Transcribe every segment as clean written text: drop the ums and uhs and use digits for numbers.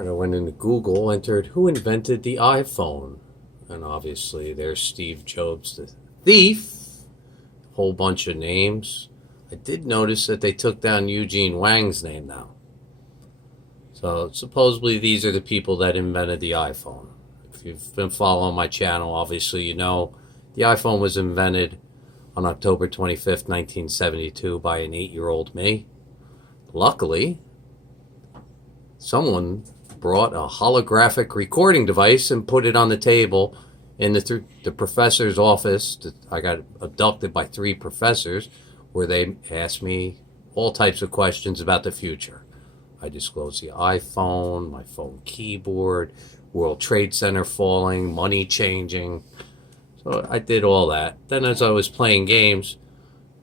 Alright, I went into Google, entered who invented the iPhone. And obviously there's Steve Jobs, the thief. Whole bunch of names. I did notice that they took down Eugene Wang's name now. So supposedly these are the people that invented the iPhone. If you've been following my channel, obviously you know the iPhone was invented on October 25th, 1972 by an 8-year-old me. Luckily, someone brought a holographic recording device and put it on the table in the professor's office. I got abducted by 3 professors where they asked me all types of questions about the future. I disclosed the iPhone, my phone keyboard, World Trade Center falling, money changing. So I did all that. Then as I was playing games,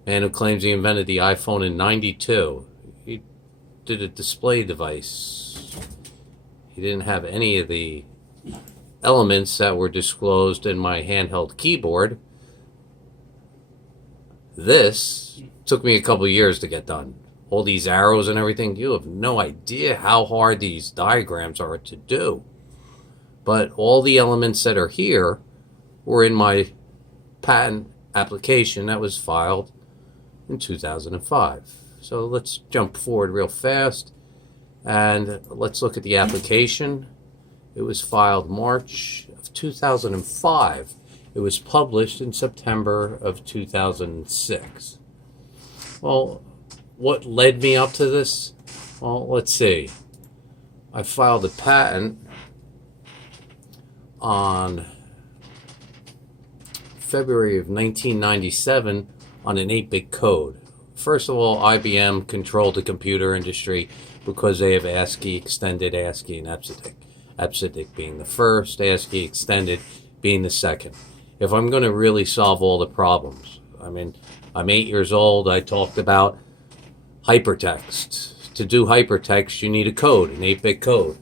man who claims he invented the iPhone in '92, he did a display device. He didn't have any of the elements that were disclosed in my handheld keyboard. This took me a couple of years to get done. All these arrows and everything, you have no idea how hard these diagrams are to do. But all the elements that are here were in my patent application that was filed in 2005. So let's jump forward real fast and let's look at the application. It was filed March of 2005. It was published in September of 2006. Well, what led me up to this? Well, let's see. I filed a patent on February of 1997 on an 8-bit code. First of all, IBM controlled the computer industry because they have ASCII, extended ASCII, and EBCDIC. EBCDIC being the first, ASCII extended being the second. If I'm going to really solve all the problems, I mean, I'm 8 years old, I talked about hypertext. To do hypertext, you need a code, an 8-bit code.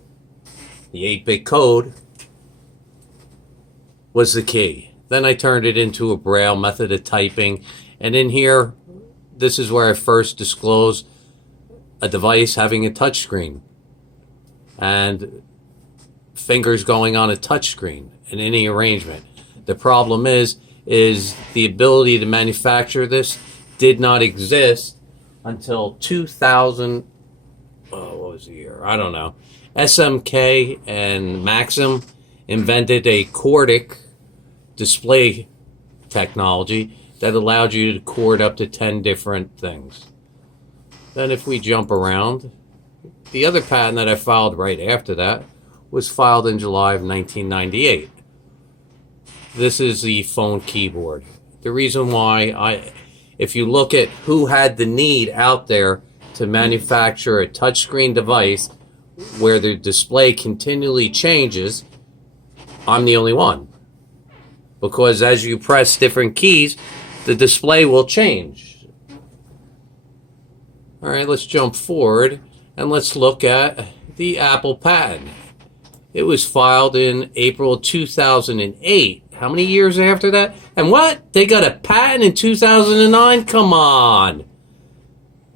The 8-bit code was the key. Then I turned it into a Braille method of typing. And in here, this is where I first disclosed a device having a touch screen and fingers going on a touch screen in any arrangement. The problem is the ability to manufacture this did not exist until 2000, what was the year? I don't know. SMK and Maxim invented a Cordic display technology that allowed you to chord up to 10 different things. Then if we jump around, the other patent that I filed right after that was filed in July of 1998. This is the phone keyboard. The reason why if you look at who had the need out there to manufacture a touchscreen device where the display continually changes, I'm the only one. Because as you press different keys, the display will change. All right, let's jump forward and let's look at the Apple patent. It was filed in April 2008. How many years after that? And what? They got a patent in 2009? Come on.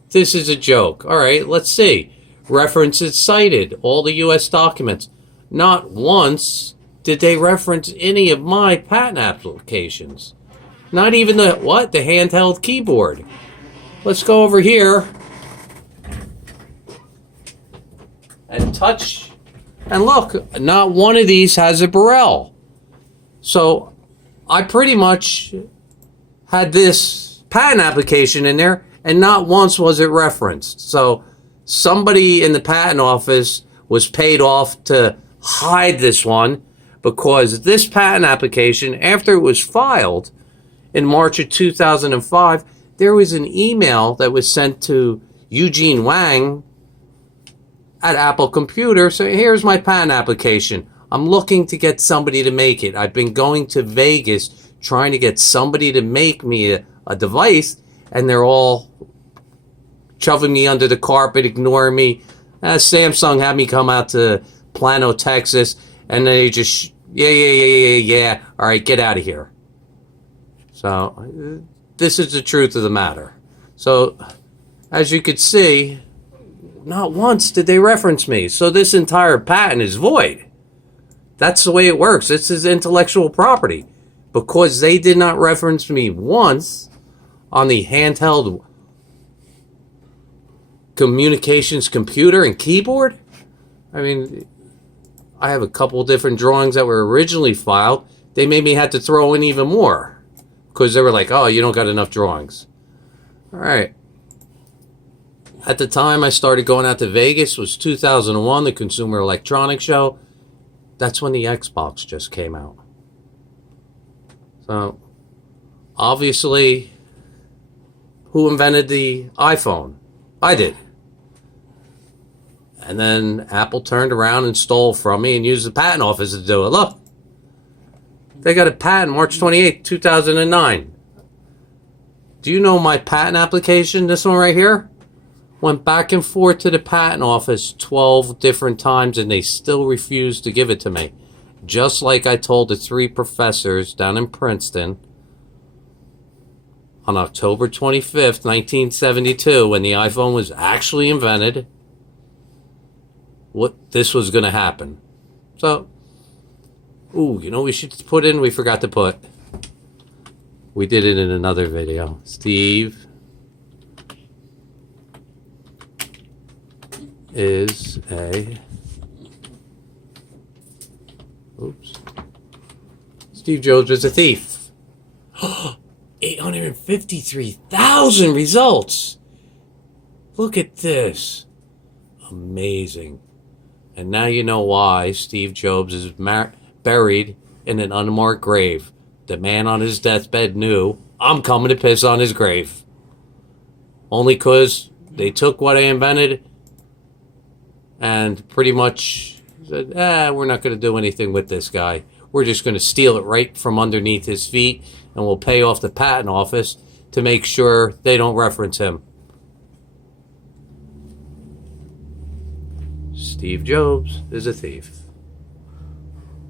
This is a joke. All right, let's see. References cited, all the U.S. documents. Not once did they reference any of my patent applications. Not even the handheld keyboard. Let's go over here and touch. And look, not one of these has a Burrell. So I pretty much had this patent application in there and not once was it referenced. So somebody in the patent office was paid off to hide this one because this patent application, after it was filed in March of 2005, there was an email that was sent to Eugene Wang at Apple Computer saying, here's my patent application. I'm looking to get somebody to make it. I've been going to Vegas trying to get somebody to make me a device, and they're all shoving me under the carpet, ignoring me. Samsung had me come out to Plano, Texas, and they just, yeah. All right, get out of here. So this is the truth of the matter. So as you could see, Not once did they reference me. So this entire patent is void. That's the way it works. This is intellectual property. Because they did not reference me once on the handheld communications computer and keyboard. I mean, I have a couple different drawings that were originally filed. They made me have to throw in even more because they were like, oh, you don't got enough drawings. All right. At the time I started going out to Vegas was 2001, the Consumer Electronics Show. That's when the Xbox just came out. So, obviously, who invented the iPhone? I did. And then Apple turned around and stole from me and used the patent office to do it. Look, they got a patent March 28, 2009. Do you know my patent application, this one right here? Went back and forth to the patent office 12 different times and they still refused to give it to me. Just like I told the 3 professors down in Princeton on October 25th, 1972, when the iPhone was actually invented, what this was going to happen. So, ooh, you know we should put in, we forgot to put. We did it in another video. Steve is a... Oops. Steve Jobs is a thief. 853,000 results. Look at this. Amazing. And now you know why Steve Jobs is buried in an unmarked grave. The man on his deathbed knew, I'm coming to piss on his grave. Only because they took what I invented and pretty much said, we're not going to do anything with this guy. We're just going to steal it right from underneath his feet and we'll pay off the patent office to make sure they don't reference him. Steve Jobs is a thief.